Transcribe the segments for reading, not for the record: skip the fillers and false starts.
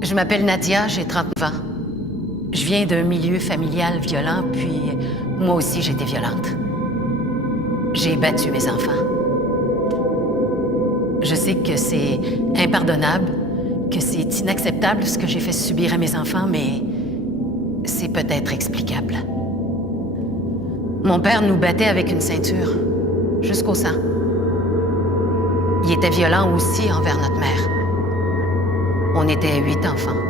Je m'appelle Nadia, j'ai 39 ans. Je viens d'un milieu familial violent, puis moi aussi j'étais violente. J'ai battu mes enfants. Je sais que c'est impardonnable, que c'est inacceptable ce que j'ai fait subir à mes enfants, mais c'est peut-être explicable. Mon père nous battait avec une ceinture, jusqu'au sang. Il était violent aussi envers notre mère. On était 8 enfants.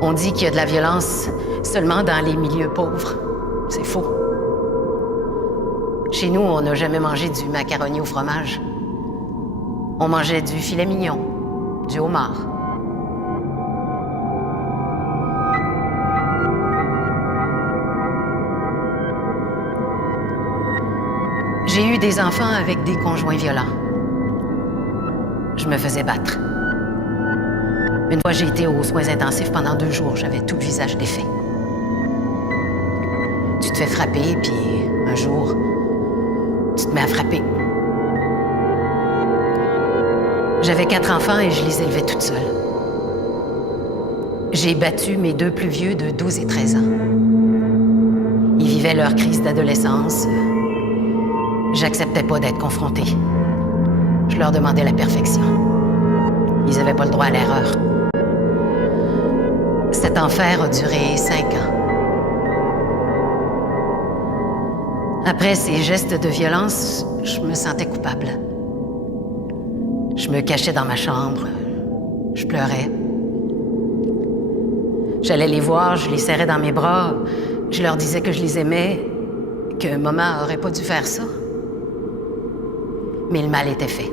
On dit qu'il y a de la violence seulement dans les milieux pauvres. C'est faux. Chez nous, on n'a jamais mangé du macaroni au fromage. On mangeait du filet mignon, du homard. J'ai eu des enfants avec des conjoints violents. Je me faisais battre. Une fois, j'ai été aux soins intensifs pendant 2 jours. J'avais tout le visage défait. Tu te fais frapper, puis un jour, tu te mets à frapper. J'avais 4 enfants et je les élevais toute seule. J'ai battu mes 2 plus vieux de 12 et 13 ans. Ils vivaient leur crise d'adolescence. J'acceptais pas d'être confrontée. Je leur demandais la perfection. Ils n'avaient pas le droit à l'erreur. Cet enfer a duré 5 ans. Après ces gestes de violence, je me sentais coupable. Je me cachais dans ma chambre. Je pleurais. J'allais les voir, je les serrais dans mes bras. Je leur disais que je les aimais, que maman aurait pas dû faire ça. Mais le mal était fait.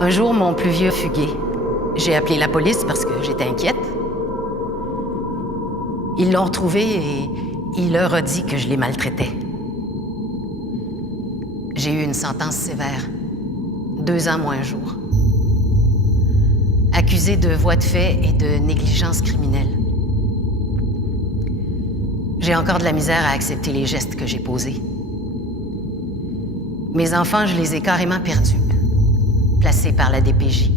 Un jour, mon plus vieux a fugué. J'ai appelé la police parce que j'étais inquiète. Ils l'ont retrouvé et il leur a dit que je les maltraitais. J'ai eu une sentence sévère. 2 ans moins un jour. Accusée de voies de fait et de négligence criminelle. J'ai encore de la misère à accepter les gestes que j'ai posés. Mes enfants, je les ai carrément perdus, placés par la DPJ.